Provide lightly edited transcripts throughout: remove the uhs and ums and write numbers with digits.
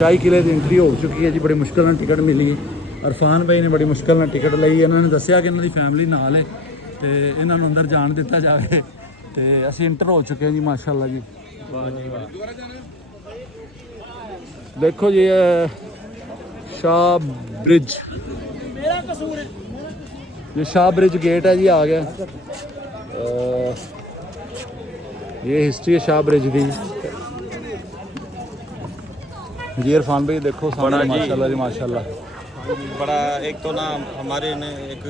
शाही किले की एंट्री हो चुकी है जी। बड़ी मुश्किल ਨਾਲ टिकट मिली अरफान भाई ने बड़ी मुश्किल ਨਾਲ टिकट ਲਈ। ਇਹਨਾਂ ਨੇ ਦੱਸਿਆ ਕਿ ਇਹਨਾਂ ਦੀ ਫੈਮਿਲੀ ਨਾਲ ਹੈ ਤੇ ਇਹਨਾਂ ਨੂੰ ਅੰਦਰ ਜਾਣ ਦਿੱਤਾ ਜਾਵੇ ਤੇ ਅਸੀਂ ਇੰਟਰ ਹੋ ਚੁੱਕੇ ਹਾਂ ਜੀ माशाल्लाह जी। देखो जी शाह ब्रिज, ये शाह ब्रिज गेट है जी। आ गया ये हिस्ट्री है शाह ब्रिज की जी। इरफान भाई देखो सामने माशाल्लाह जी माशाल्लाह। बड़ा एक तो ना हमारे ने एक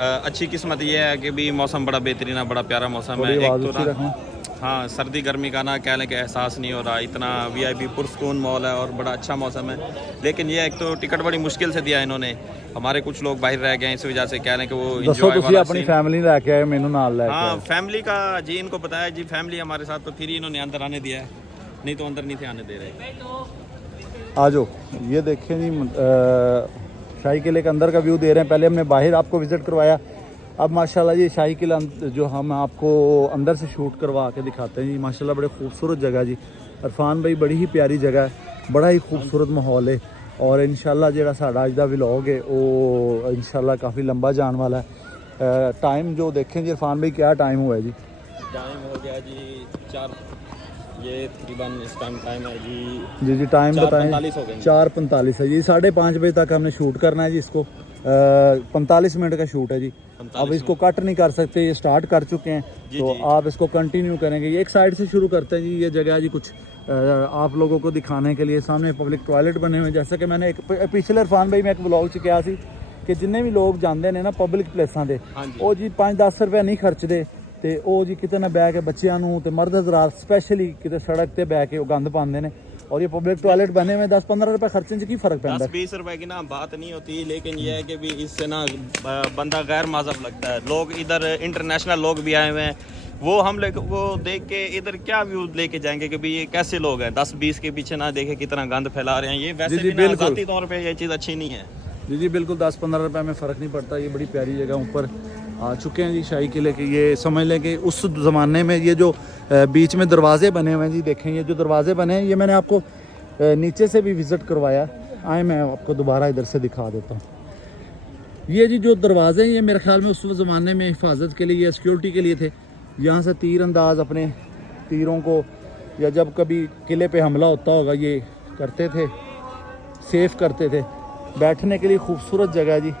अच्छी किस्मत ये है कि भी मौसम बड़ा बेहतरीन है, बड़ा प्यारा मौसम है। एक तो ना हाँ सर्दी गर्मी का ना कह लें कि एहसास नहीं हो रहा, इतना वीआईपी पुरस्कून मॉल है और बड़ा अच्छा मौसम है। लेकिन ये एक तो टिकट बड़ी मुश्किल से दिया इन्होंने, हमारे कुछ लोग बाहर रह गए इस वजह से कह लें कि वो एंजॉय वाला अपनी फैमिली लेके आए, मेनू नाल लेके हाँ फैमिली का जी इनको बताया जी फैमिली हमारे साथ, तो फिर इन्होंने अंदर आने दिया है, नहीं तो अंदर नहीं थे आने दे रहे। आ जाओ ये देखें जी शाही किले के अंदर का व्यू दे रहे हैं। पहले हमने बाहर आपको विज़िट करवाया, अब माशाल्लाह जी शाही किला जो हम आपको अंदर से शूट करवा के दिखाते हैं जी। माशाल्लाह बड़े खूबसूरत जगह जी। इरफान भाई बड़ी ही प्यारी जगह है, बड़ा ही खूबसूरत माहौल है और इंशाल्लाह जो साढ़ा अज का व्लॉग है वो इंशाल्लाह काफ़ी लंबा जाने वाला है। टाइम जो देखें जी इरफान भाई क्या टाइम हुआ है जी? टाइम हो गया जी 4, ये तकरीबन इस टाइम है जी जी टाइम बताएं। 4:45 है जी। 5:30 बजे तक हमने शूट करना है जी इसको। 45 मिनट का शूट है जी। अब इसको कट नहीं कर सकते, ये स्टार्ट कर चुके हैं तो आप इसको कंटिन्यू करेंगे। ये एक साइड से शुरू करते हैं जी। ये जगह जी कुछ आप लोगों को दिखाने के लिए सामने पब्लिक टॉयलेट बने हुए हैं। जैसा कि मैंने एक पिछले इरफान भाई मैं एक व्लॉग च कहा सी कि जिन्ने भी लोग जाते हैं ना पब्लिक प्लेसां दे वो जी 5-10 रुपये नहीं खर्चते ਤੇ ਉਹ ਜੀ ਕਿਤੇ ਨਾ ਬਹਿ ਕੇ ਬੱਚਿਆਂ ਨੂੰ ਤੇ ਮਰਦ ਹਜ਼ਰਾਤ ਸਪੈਸ਼ਲੀ ਕਿਤੇ ਸੜਕ ਤੇ ਬਹਿ ਕੇ ਉਹ ਗੰਦ ਪਾਉਂਦੇ ਨੇ और ये पब्लिक टॉयलेट बने हुए 10-15 रुपए खर्चने से की फर्क पैदा है? 10-20 रुपए की ना बात नहीं होती, लेकिन ये है कि भी इससे ना बंदा गैर मज़हब लगता है। लोग इधर इंटरनेशनल लोग भी आए हुए हैं, वो हम लोग वो देख के इधर क्या व्यू लेके जाएंगे कि भी ये कैसे लोग हैं। 10-20 के पीछे ना देखे कितना गंद फैला रहे हैं। ये वैसे भी ना ज़ाती तौर पे ये चीज़ अच्छी नहीं है जी। बिल्कुल 10-15 रुपए में फ़र्क नहीं पड़ता। ये बड़ी प्यारी जगह ऊपर आ चुके हैं जी शाही किले के। ये समझ लें कि उस ज़माने में ये जो बीच में दरवाजे बने हुए हैं जी, देखें ये जो दरवाजे बने हैं ये मैंने आपको नीचे से भी विज़िट करवाया। आए मैं आपको दोबारा इधर से दिखा देता हूँ। ये जी जो दरवाजे हैं ये मेरे ख्याल में उस ज़माने में हिफाजत के लिए या सिक्योरिटी के लिए थे। यहाँ से तीर अंदाज अपने तीरों को या जब कभी किले पे हमला होता होगा ये करते थे, सेफ करते थे। बैठने के लिए खूबसूरत जगह है जी।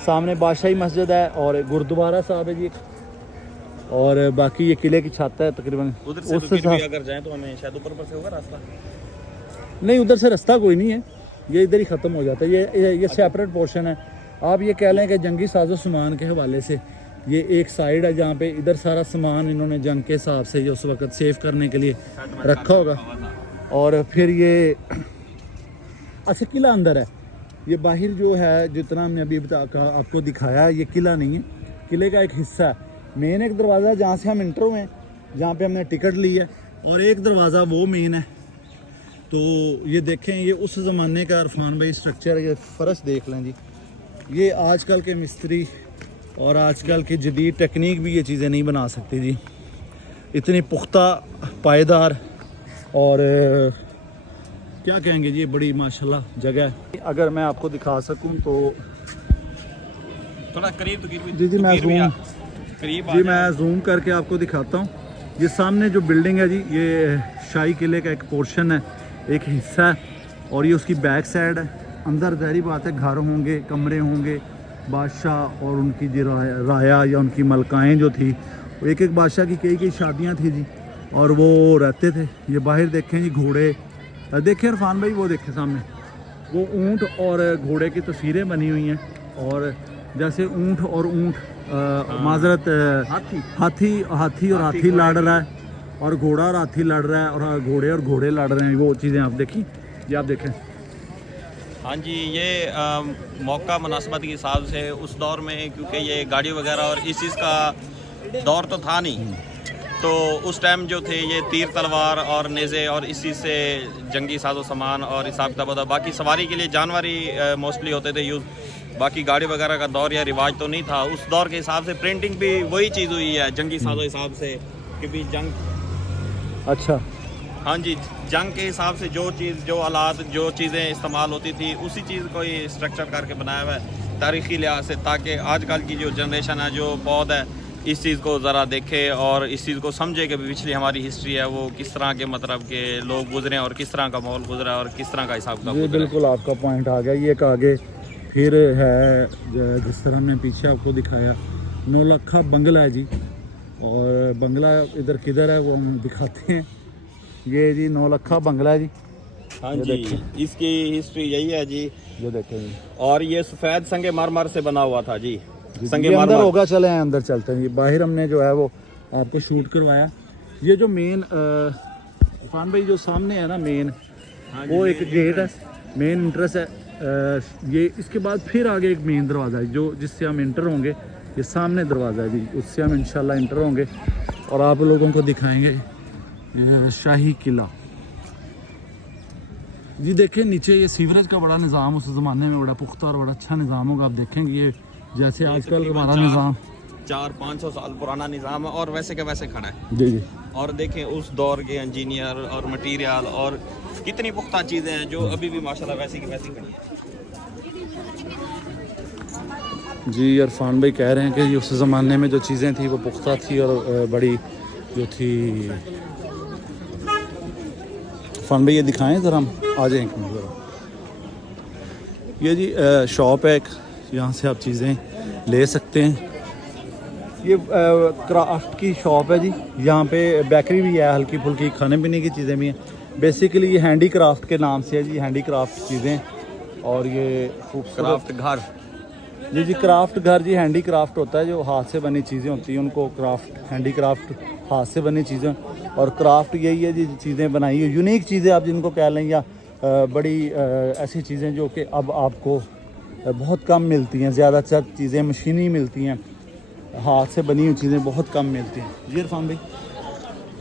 सामने बादशाही मस्जिद है और गुरुद्वारा साहब है जी, और बाकी ये किले की छत है तकरीबन। उधर से तो भी अगर जाएं तो हमें शायद ऊपर से होगा रास्ता? नहीं उधर से रास्ता कोई नहीं है, ये इधर ही ख़त्म हो जाता है। ये सेपरेट पोर्शन है। आप ये कह लें कि जंगी साजो सामान के हवाले से ये एक साइड है जहाँ पे इधर सारा सामान इन्होंने जंग के हिसाब से उस वक्त सेव करने के लिए रखा होगा। और फिर ये अच्छा किला अंदर है, ये बाहर जो है जितना हमने अभी आपको दिखाया ये किला नहीं है, किले का एक हिस्सा है। मेन एक दरवाज़ा जहाँ से हम इंटर हुए हैं, जहाँ पे हमने टिकट ली है, और एक दरवाज़ा वो मेन है। तो ये देखें ये उस ज़माने का इरफान भाई स्ट्रक्चर, ये फ़र्श देख लें जी। ये आजकल के मिस्त्री और आजकल की जदीद टेक्निक भी ये चीज़ें नहीं बना सकती जी, इतनी पुख्ता पायदार। और क्या कहेंगे जी, बड़ी माशाल्लाह जगह है। अगर मैं आपको दिखा सकूं तो थोड़ा करीब तो जी मैं जूम जी मैं जूम करके आपको दिखाता हूँ। ये सामने जो बिल्डिंग है जी ये शाही किले का एक पोर्शन है, एक हिस्सा है, और ये उसकी बैक साइड है। अंदर ज़ाहिर बात है घर होंगे, कमरे होंगे, बादशाह और उनकी जो राया या उनकी मलकाएँ जो थी, एक एक बादशाह की कई शादियाँ थी जी और वो रहते थे। ये बाहर देखें जी घोड़े देखें इरफान भाई, वो देखें सामने वो ऊँट और घोड़े की तस्वीरें बनी हुई हैं। और जैसे ऊँट और ऊँट माजरत हाथी और हाथी लड़ रहा है, और घोड़ा और हाथी लड़ रहा है, और घोड़े और घोड़े लड़ रहे हैं। वो चीज़ें आप देखी, ये आप देखें। हाँ जी ये मौका मुनासबत के हिसाब से उस दौर में, क्योंकि ये गाड़ी वगैरह और इस चीज़ का दौर तो था नहीं, तो उस टाइम जो थे ये तीर तलवार और नेज़े और इसी से जंगी साजो सामान और हिसाब किताब होता। बाकी सवारी के लिए जानवर ही मोस्टली होते थे यूज़, बाकी गाड़ी वगैरह का दौर या रिवाज तो नहीं था। उस दौर के हिसाब से प्रिंटिंग भी वही चीज़ हुई है जंगी साजो हिसाब से कि भी जंग। अच्छा हाँ जी, जंग के हिसाब से जो चीज़, जो आलात, जो चीज़ें इस्तेमाल होती थी उसी चीज़ को ही स्ट्रक्चर करके बनाया हुआ है तारीख़ी लिहाज से, ताकि आजकल की जो जनरेशन है, जो पौध है, इस चीज़ को ज़रा देखे और इस चीज़ को समझे कि पिछली हमारी हिस्ट्री है वो किस तरह के मतलब के लोग गुजरे और किस तरह का माहौल गुजरा और किस तरह का हिसाब का जी बिल्कुल आपका पॉइंट आ गया। ये एक आगे फिर है जिस तरह मैं पीछे आपको दिखाया नौलखा बंगला है जी, और बंगला इधर किधर है वो हम दिखाते हैं। ये जी नौलखा बंगला है जी। हाँ जी, इसकी हिस्ट्री यही है जी, ये देखें जी। और ये सफ़ेद संगे मरमर से बना हुआ था जी, संगे ये अंदर मरमर। होगा, चले हैं अंदर चलते हैं। ये बाहर हमने जो है वो आपको शूट करवाया। ये जो मेन इरफान भाई जो सामने है ना मेन, वो एक गेट है, मेन इंट्रेंस है। ये इसके बाद फिर आगे एक मेन दरवाज़ा है जो जिससे हम इंटर होंगे। ये सामने दरवाज़ा है जी, उससे हम इंशाल्लाह इंटर होंगे और आप लोगों को दिखाएंगे ये शाही किला। जी देखें नीचे ये सीवरेज का बड़ा निज़ाम उस ज़माने में बड़ा पुख्ता और बड़ा अच्छा निज़ाम होगा। आप देखेंगे ये जैसे आजकल हमारा निज़ाम 400-500 साल पुराना निज़ाम है और वैसे के वैसे खड़ा है जी जी। और देखें उस दौर के इंजीनियर और मटेरियल और कितनी पुख्ता चीज़ें हैं जो अभी भी माशाल्लाह वैसी की वैसी खड़ी हैं। जी इरफान भाई कह रहे हैं कि उस ज़माने में जो चीज़ें थी वो पुख्ता थी और बड़ी जो थी। इरफान भाई ये दिखाएं ज़रा, हम आ जाएँ ज़रा। ये जी शॉप है एक, यहाँ से आप चीज़ें ले सकते हैं। ये क्राफ्ट की शॉप है जी, यहाँ पे बेकरी भी है, हल्की फुल्की खाने पीने की चीज़ें भी हैं। बेसिकली ये हैंडी क्राफ्ट के नाम से है जी, हैंडी क्राफ्ट चीज़ें। और ये क्राफ्ट घर, जी जी क्राफ्ट घर जी, हैंडी क्राफ्ट होता है जो हाथ से बनी चीज़ें होती हैं उनको क्राफ्ट, हैंडी क्राफ्ट हाथ से बनी चीज़ें। और क्राफ्ट यही है जी, चीज़ें बनाई है यूनिक चीज़ें आप जिनको कह लें, या बड़ी ऐसी चीज़ें जो कि अब आपको बहुत कम मिलती हैं। ज़्यादातर चीज़ें मशीनी मिलती हैं, हाथ से बनी हुई चीज़ें बहुत कम मिलती हैं। जी इरफान भाई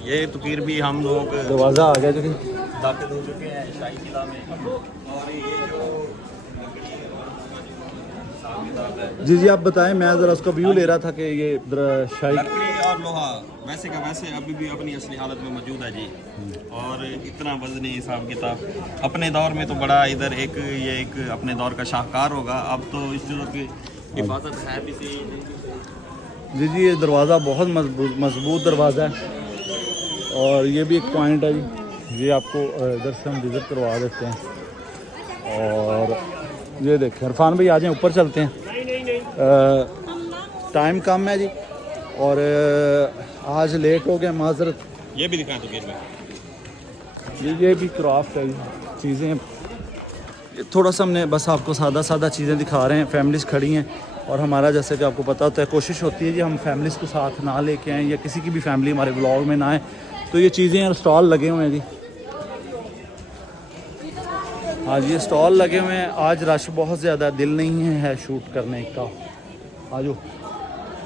ये तकीर भी हम लोग दरवाज़ा आ गया जो कि दाखिल हो चुके हैं शाही किला में। और ये जो जी जी आप बताएं, मैं ज़रा उसका व्यू ले रहा था कि ये शाही लकड़ी और लोहा वैसे का वैसे अभी भी अपनी असली हालत में मौजूद है जी। और इतना वजनी हिसाब किताब अपने दौर में तो बड़ा इधर एक ये एक अपने दौर का शाहकार होगा। अब तो इस चीज़ों की हिफाजत है भी सी। जी जी ये दरवाज़ा बहुत मजबूत दरवाज़ा है। और ये भी एक पॉइंट है जी, ये आपको इधर से हम विज़िट करवा देते हैं। और ये देखें इरफान भाई आ जाएं, ऊपर चलते हैं। टाइम कम है जी और आज लेट हो गए, माजरत। ये भी दिखाएं तकीर में। ये भी क्राफ्ट है जी, चीज़ें थोड़ा सा हमने बस आपको सादा चीज़ें दिखा रहे हैं। फैमिलीज़ खड़ी हैं और हमारा जैसे कि आपको पता होता है कोशिश होती है जी हम फैमिलीज़ को साथ ना लेके आएँ या किसी की भी फैमिली हमारे व्लॉग में ना आए। तो ये चीज़ें स्टॉल लगे हुए हैं जी। हाँ जी ये स्टॉल लगे हुए हैं। आज रश बहुत ज़्यादा, दिल नहीं है शूट करने का। आजो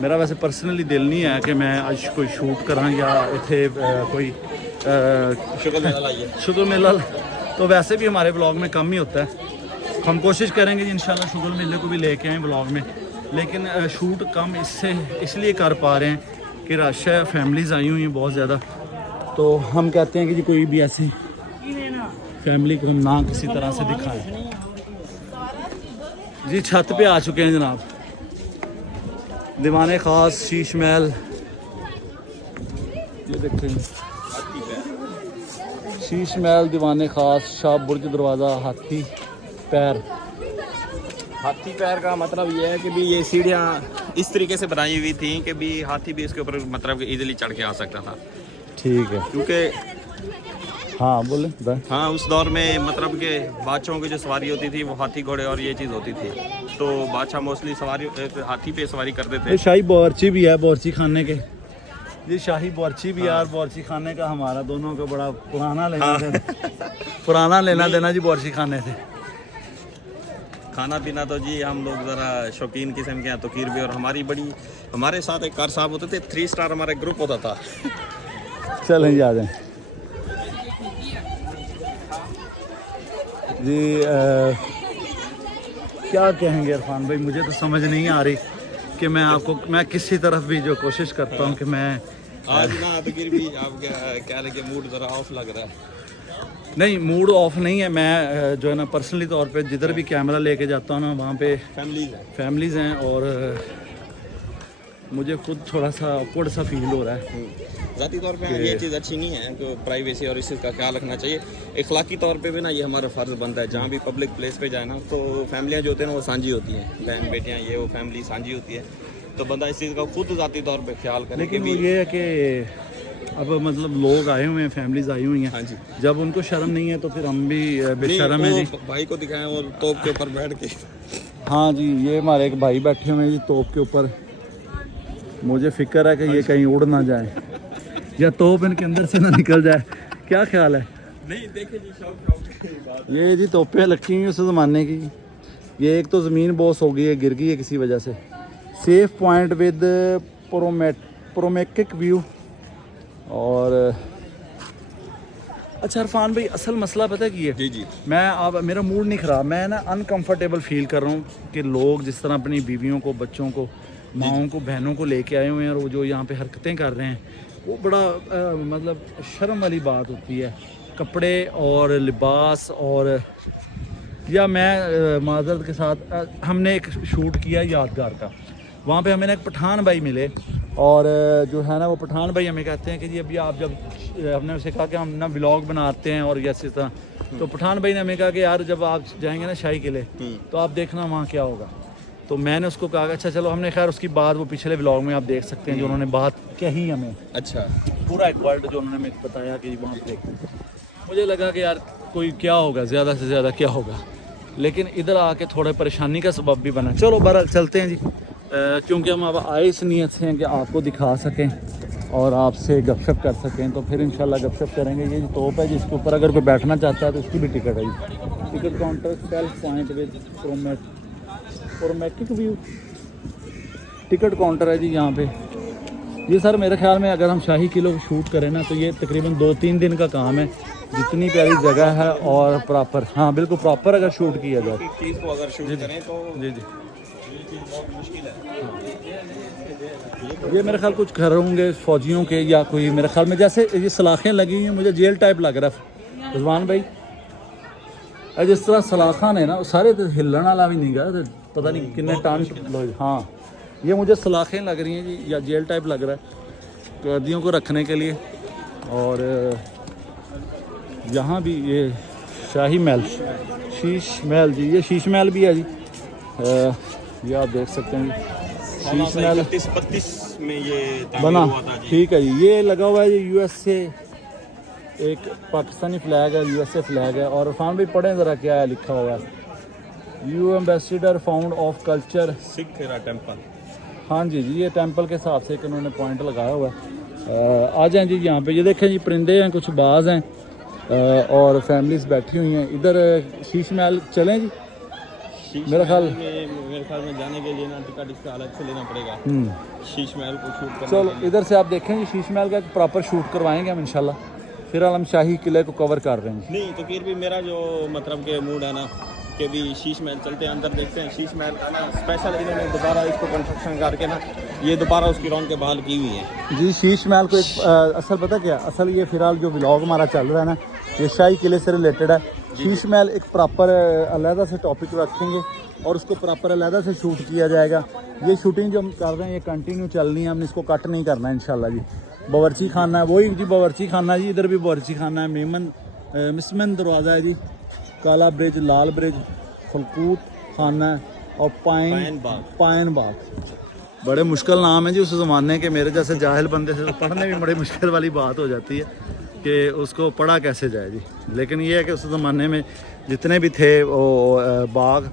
मेरा वैसे पर्सनली दिल नहीं है कि मैं आज कोई शूट करा या इतने कोई शुगर मेला तो वैसे भी हमारे ब्लॉग में कम ही होता है। हम कोशिश करेंगे जी इंशाल्लाह शुगर मेले को भी लेके आएँ ब्लॉग में, लेकिन शूट कम इसलिए कर पा रहे हैं कि रश है, फैमिलीज़ आई हुई हैं बहुत ज़्यादा। तो हम कहते हैं कि जी कोई भी ऐसी फैमिली को हम ना किसी तरह से दिखाएं। जी छत पे आ चुके हैं जनाब, दीवाने ख़ास शीश महल। ये देखें शीश महल, दीवाने ख़ास, शाह बुर्ज दरवाज़ा, हाथी पैर। हाथी पैर का मतलब ये है कि भी ये सीढ़ियाँ इस तरीके से बनाई हुई थी कि भी हाथी भी इसके ऊपर मतलब इजीली चढ़ के आ सकता था। ठीक है, क्योंकि हाँ बोले हाँ उस दौर में मतलब के बादशाहों की जो सवारी होती थी वो हाथी घोड़े और ये चीज़ होती थी। तो बादशाह मोस्टली सवारी हाथी पे सवारी करते थे। शाही बावर्ची भी है, बावर्ची खाने के। ये शाही बावर्ची भी यार, बावर्ची खाने का हमारा दोनों का बड़ा पुराना लेना देना पुराना लेना देना जी बावर्ची खाने से। खाना पीना तो जी हम लोग ज़रा शौकीन किस्म के हैं। तो कीर भी और हमारे साथ एक कार साहब होते थे, 3 स्टार हमारा ग्रुप होता था। चलें जी आ जाएँ जी। क्या कहेंगे इरफान भाई, मुझे तो समझ नहीं आ रही कि मैं किसी तरफ भी जो कोशिश करता हूँ कि मैं आज ना तो फिर भी आप क्या लगे मूड ज़रा ऑफ लग रहा है। नहीं, मूड ऑफ नहीं है। मैं जो है ना पर्सनली तौर पे जिधर भी कैमरा लेके जाता हूँ ना, वहाँ पे फैमिलीज़ हैं और मुझे खुद थोड़ा सा ऑकवर्ड सा फील हो रहा है। ज़ाती तौर पे ये चीज़ अच्छी नहीं है, तो प्राइवेसी और इस चीज़ का ख्याल रखना चाहिए। इखलाकी तौर पे भी ना ये हमारा फ़र्ज़ बनता है, जहाँ भी पब्लिक प्लेस पे जाए ना, तो फैमिलियाँ जो होती हैं ना वो सांझी होती हैं, बहन बेटियाँ ये वो फैमिली सांझी होती है, तो बंदा इस चीज़ का खुद ज़ाती तौर पे ख्याल करे। लेकिन वो ये है कि अब मतलब लोग आए हुए हैं, फैमिलीज़ आई हुई हैं। हाँ जी, जब उनको शर्म नहीं है तो फिर हम भी बेशर्म हैं जी। भाई को दिखाएं और तोप के ऊपर बैठ के। हाँ जी, ये हमारे एक भाई बैठे हुए हैं जी तोप के ऊपर। मुझे फिक्र है कि ये कहीं उड़ ना जाए या तोप इनके अंदर से ना निकल जाए। क्या ख्याल है? नहीं देखे जी, शौक ये जी तोपें रखी हुई उस ज़माने की। ये एक तो ज़मीन बॉस हो गई है, गिर गई है किसी वजह से। Safe point with panoramic view. और अच्छा इरफान भाई, असल मसला पता है कि है? जी मैं अब मेरा मूड नहीं ख़राब, मैं ना अनकंफर्टेबल फील कर रहा हूँ कि लोग जिस तरह अपनी बीवियों को, बच्चों को, माओं को, बहनों को लेके आए हुए हैं और वो जो यहाँ पे हरकतें कर रहे हैं, वो बड़ा मतलब शर्म वाली बात होती है। कपड़े और लिबास और या मैं माजरत के साथ हमने एक शूट किया यादगार का, वहाँ पे हमें ना एक पठान भाई मिले और जो है ना वो पठान भाई हमें कहते हैं कि जी अभी आप जब हमने उसे कहा कि हम ना व्लॉग बनाते हैं और इस तरह, तो पठान भाई ने हमें कहा कि यार जब आप जाएंगे ना शाही किले तो आप देखना वहाँ क्या होगा। तो मैंने उसको कहा अच्छा चलो, हमने खैर उसकी बात वो पिछले व्लॉग में आप देख सकते हैं जो उन्होंने बात कही हमें। अच्छा, पूरा एक वर्ड जो उन्होंने हमें बताया कि वहाँ पे मुझे लगा कि यार कोई क्या होगा, ज़्यादा से ज़्यादा क्या होगा, लेकिन इधर आके थोड़ा परेशानी का सबब भी बना। चलो बहरहाल चलते हैं जी, क्योंकि हम अब आए इस नीयत से हैं कि आपको दिखा सकें और आपसे गपशप कर सकें, तो फिर इंशाल्लाह गपशप करेंगे। ये तोप है जिसके ऊपर अगर कोई बैठना चाहता है तो उसकी भी टिकट है जी। Ticket counter self point with panoramic view ticket counter है जी यहाँ पे। ये सर मेरे ख्याल में अगर हम शाही किलो शूट करें ना तो ये तकरीबन 2-3 दिन का काम है, जितनी प्यारी जगह है और प्रॉपर, हाँ बिल्कुल प्रॉपर अगर शूट किया जाए चीज़ को अगर शूट करें तो जी बहुत मुश्किल है। ये मेरे ख्याल कुछ घर होंगे फौजियों के या कोई, मेरे ख्याल में जैसे ये सलाखें लगी हुई हैं, मुझे जेल टाइप लग रहा है रिजवान भाई। जिस तरह सलाखा ने ना सारे तो हिलन वाला भी नहीं गया, पता नहीं कितने टन। हाँ ये मुझे सलाखें लग रही हैं जी, या जेल टाइप लग रहा है कैदियों को रखने के लिए। और यहाँ भी ये शाही महल, शीश महल जी, ये शीश महल भी है जी। ये आप देख सकते हैं जी, शीश महल 32 में ये बना हुआ था जी। ठीक है जी। ये लगा हुआ है जी यूएसए, एक पाकिस्तानी फ्लैग है, यूएसए फ्लैग है। और इरफान भाई पढ़ें ज़रा क्या है लिखा हुआ है, you ambassador found of culture Sikh तेरा टेम्पल। हाँ जी जी, ये टेंपल के हिसाब से उन्होंने पॉइंट लगाया हुआ है। आ जाएं जी यहाँ पे, ये देखें जी परिंदे हैं, कुछ बाज हैं और फैमिलीज बैठी हुई हैं। इधर शीश महल चलें जी, मेरा ख्याल में जाने के लिए ना टिकट इसका अलग से लेना पड़ेगा शीश महल को शूट करने। चलो इधर से आप देखें जी, शीश महल का प्रॉपर शूट करवाएंगे हम इंशाल्लाह। फिर हम शाही किले को कवर कर रहे हैं। नहीं तो फिर भी मेरा जो मतलब के मूड है ना कि भी शीश महल चलते हैं, अंदर देखते हैं। शीश महल का ना स्पेशल इन्होंने दोबारा इसको कंस्ट्रक्शन करके ना ये दोबारा उसकी रौनक बहाल की हुई है जी। शीश महल को एक असल पता क्या, असल ये फिलहाल जो व्लॉग हमारा चल रहा है ना, ये शाही किले से रिलेटेड है। शीश महल एक प्रॉपर अलहदा से टॉपिक रखेंगे और उसको प्रॉपर अलहदा से शूट किया जाएगा। ये शूटिंग जो हम कर रहे हैं ये कंटिन्यू चलनी है, हमने इसको कट नहीं करना है इंशाल्लाह जी। बावर्ची खाना है, वही जी बावर्ची खाना है जी, इधर भी बावर्ची खाना है। मिसमन दरवाज़ा है जी, काला ब्रिज, लाल ब्रिज, फलकूत खाना है और पाइन बाग। बड़े मुश्किल नाम है जी उस ज़माने के, मेरे जैसे जाहिल बंदे से तो पढ़ने भी बड़ी मुश्किल वाली बात हो जाती है कि उसको पढ़ा कैसे जाए जी। लेकिन ये है कि उस ज़माने में जितने भी थे वो बाग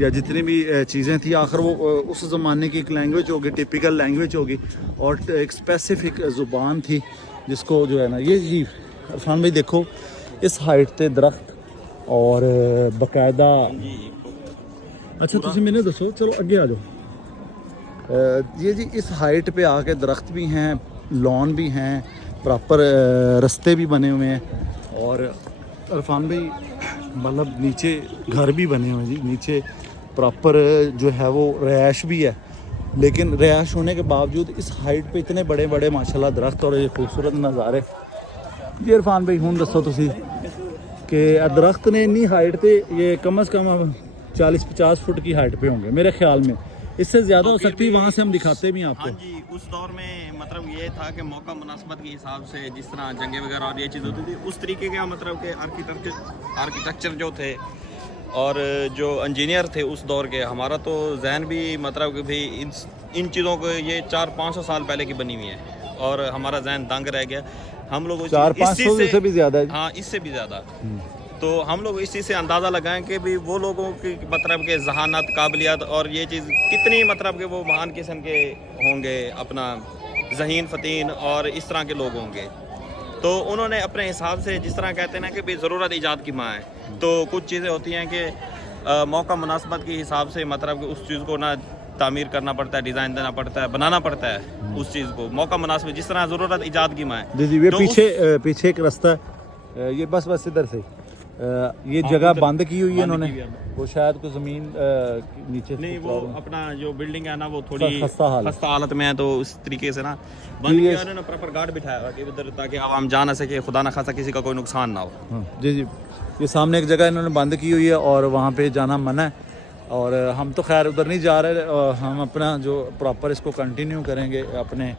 या जितनी भी चीज़ें थी, आखिर वो उस ज़माने की एक लैंग्वेज होगी, टिपिकल लैंग्वेज होगी और एक स्पेसिफिक ज़ुबान थी जिसको जो है ना। ये जी इरफान भाई देखो इस हाइट पे दरख्त और बकायदा। अच्छा तुम मैंने दसो, चलो अगे आ जाओ। ये जी इस हाइट पे आके दरख्त भी हैं, लॉन भी हैं, प्रॉपर रास्ते भी बने हुए हैं और इरफान भाई मतलब नीचे घर भी बने हुए हैं जी। नीचे प्रॉपर जो है वो रैश भी है लेकिन रिहाइश होने के बावजूद इस हाइट पे इतने बड़े बड़े माशाल्लाह दरख्त और ये खूबसूरत नज़ारे। जी इरफान भाई हुण दसो तुसी कि दरख्त ने इन्नी हाइट पे ये कम अज़ कम 40-50 फुट की हाइट पे होंगे मेरे ख्याल में, इससे ज़्यादा हो सकती है, वहाँ से हम दिखाते भी हैं आपको। हाँ जी, उस दौर में मतलब ये था कि मौका मुनासबत के हिसाब से जिस तरह जंगे वगैरह और ये चीज़ होती थी उस तरीके का मतलब के आर्किटेक्चर जो थे और जो इंजीनियर थे उस दौर के, हमारा तो जहन भी मतलब कि भाई इन चीज़ों को ये 400-500 साल पहले की बनी हुई है और हमारा जहन दंग रह गया। हम लोग 400-500 से भी ज़्यादा है। हाँ, इससे भी ज़्यादा। तो हम लोग इस चीज़ से अंदाज़ा लगाएं कि भी वो लोगों की मतलब के जहानत, काबिलियत और ये चीज़ कितनी मतलब के वो महान किस्म के होंगे, अपना ज़हीन फ़तीन और इस तरह के लोग होंगे। तो उन्होंने अपने हिसाब से जिस तरह कहते हैं ना कि भाई ज़रूरत ईजाद की माँ है, तो कुछ चीज़ें होती हैं कि मौका मुनासबत के हिसाब से मतलब कि उस चीज़ को ना तामीर करना पड़ता है, डिज़ाइन देना पड़ता है, बनाना पड़ता है उस चीज़ को मौका मुनासबत जिस तरह ज़रूरत ईजाद की माँ है। जी जी, ये तो पीछे एक रास्ता है, ये बस इधर से ये जगह बंद की हुई है इन्होंने, वो शायद कोई ज़मीन नीचे नहीं, वो अपना जो बिल्डिंग है ना वो थोड़ी खस्ता हालत में है, तो उस तरीके से ना बंद किया उन्होंने, प्रॉपर गार्ड बिठाया हुआ कि उधर ताकि आवाम जा ना सके, खुदा ना खासा किसी का कोई नुकसान ना हो। जी जी, ये सामने एक जगह इन्होंने बंद की हुई है और वहाँ पे जाना मना है, और हम तो खैर उधर नहीं जा रहे, हम अपना जो प्रॉपर इसको कंटिन्यू करेंगे अपने,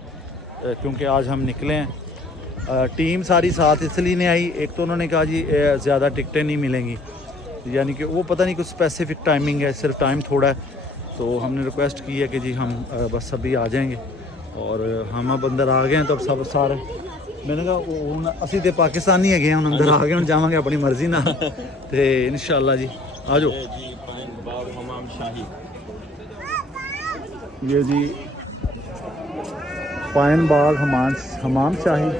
क्योंकि आज हम निकले हैं। टीम सारी साथ इसलिए नहीं आई, एक तो उन्होंने कहा जी ज़्यादा टिकटें नहीं मिलेंगी, यानी कि वो पता नहीं कुछ स्पेसिफिक टाइमिंग है, सिर्फ टाइम थोड़ा है, तो हमने रिक्वेस्ट की है कि जी हम बस अभी आ जाएंगे, और हम अब अंदर आ गए हैं। तो अब सब सारे मैंने कहा हूँ असी तो पाकिस्तानी है, हम अंदर आ गए, हम जावांगे अपनी मर्जी ना, तो इंशाल्लाह जी आ जाओ। ये जी पाइन बाग हमाम शाही,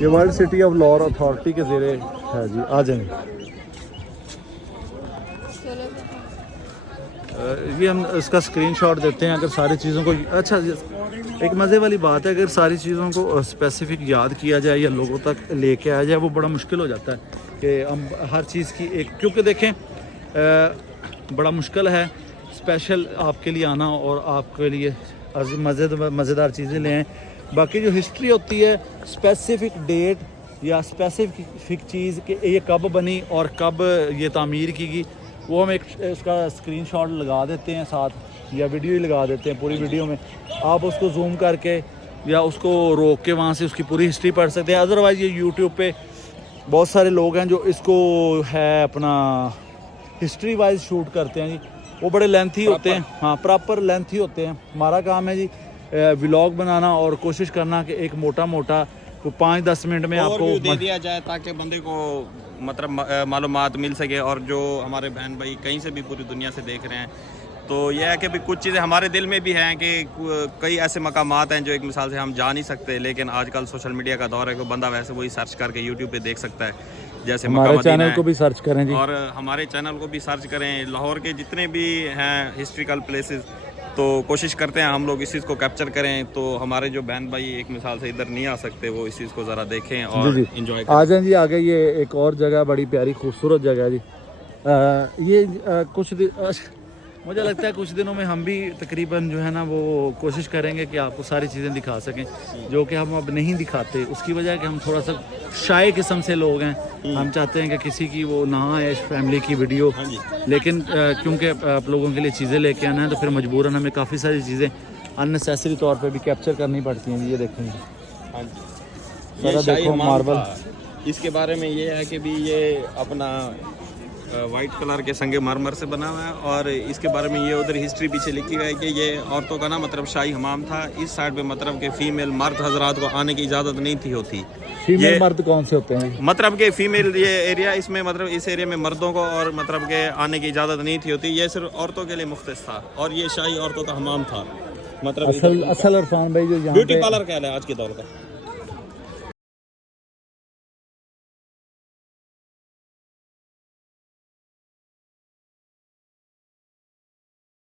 ये world city of law authority के ज़ेरे है जी। आ जाएंगे, ये हम इसका स्क्रीनशॉट देते हैं अगर सारी चीज़ों को। अच्छा, एक मज़े वाली बात है, अगर सारी चीज़ों को स्पेसिफिक याद किया जाए या लोगों तक लेके आया जाए, वो बड़ा मुश्किल हो जाता है कि हम हर चीज़ की एक, क्योंकि देखें बड़ा मुश्किल है स्पेशल आपके लिए आना और आपके लिए मज़ेदार चीज़ें ले आएँ। बाकी जो हिस्ट्री होती है, स्पेसिफिक डेट या स्पेसिफिक चीज़ कि ये कब बनी और कब ये तामीर की गई, वो हम एक उसका स्क्रीनशॉट लगा देते हैं साथ, या वीडियो ही लगा देते हैं पूरी वीडियो में, आप उसको जूम करके या उसको रोक के वहाँ से उसकी पूरी हिस्ट्री पढ़ सकते हैं। अदरवाइज़ ये यूट्यूब पे बहुत सारे लोग हैं जो इसको है अपना हिस्ट्री वाइज शूट करते हैं जी, वो बड़े लेंथी होते हैं। हाँ, प्रॉपर लेंथी होते हैं। हमारा काम है जी व्लॉग बनाना और कोशिश करना कि एक मोटा 5-10 मिनट में आपको दे दिया जाए ताकि बंदे को मतलब मालूमात मिल सके, और जो हमारे बहन भाई कहीं से भी पूरी दुनिया से देख रहे हैं, तो यह है कि भी कुछ चीज़ें हमारे दिल में भी हैं कि कई ऐसे मकामात हैं जो एक मिसाल से हम जा नहीं सकते, लेकिन आजकल सोशल मीडिया का दौर है कि बंदा वैसे वही सर्च करके यूट्यूब पे देख सकता है। जैसे हमारे चैनल को भी सर्च करें जी, और हमारे चैनल को भी सर्च करें। लाहौर के जितने भी हैं हिस्ट्रिकल प्लेसेस, तो कोशिश करते हैं हम लोग इस चीज़ को कैप्चर करें, तो हमारे जो बहन भाई एक मिसाल से इधर नहीं आ सकते वो इस चीज़ को ज़रा देखें और एंजॉय करें। आ जाएं जी आगे। ये एक और जगह बड़ी प्यारी खूबसूरत जगह है जी। ये मुझे लगता है कुछ दिनों में हम भी तकरीबन जो है ना वो कोशिश करेंगे कि आपको सारी चीज़ें दिखा सकें, जो कि हम अब नहीं दिखाते। उसकी वजह है कि हम थोड़ा सा शाय किस्म से लोग हैं, हम चाहते हैं कि किसी की वो ना आए इस की वीडियो, लेकिन क्योंकि आप लोगों के लिए चीज़ें लेके आना है तो फिर मजबूरन हमें काफ़ी सारी चीज़ें अननेसेसरी तौर पे भी कैप्चर करनी पड़ती हैं। ये देखेंगे, ये देखो मार्बल, इसके बारे में ये है कि भी ये अपना वाइट कलर के संगे मरमर से बना हुआ है, और इसके बारे में ये उधर हिस्ट्री पीछे लिखी हुई है कि ये औरतों का ना मतलब शाही हमाम था। इस साइड पे मतलब के फीमेल मर्द हजरात को आने की इजाज़त नहीं थी होती। फीमेल मर्द कौन से होते हैं? मतलब के फीमेल ये एरिया, इसमें मतलब इस एरिया में मर्दों को और मतलब के आने की इजाज़त नहीं थी होती, ये सिर्फ औरतों के लिए मुख्तस था, और ये शाही औरतों का हमाम था। मतलब असल इरफान भाई जो यहाँ ब्यूटी पार्लर कहला है आज के दौर का।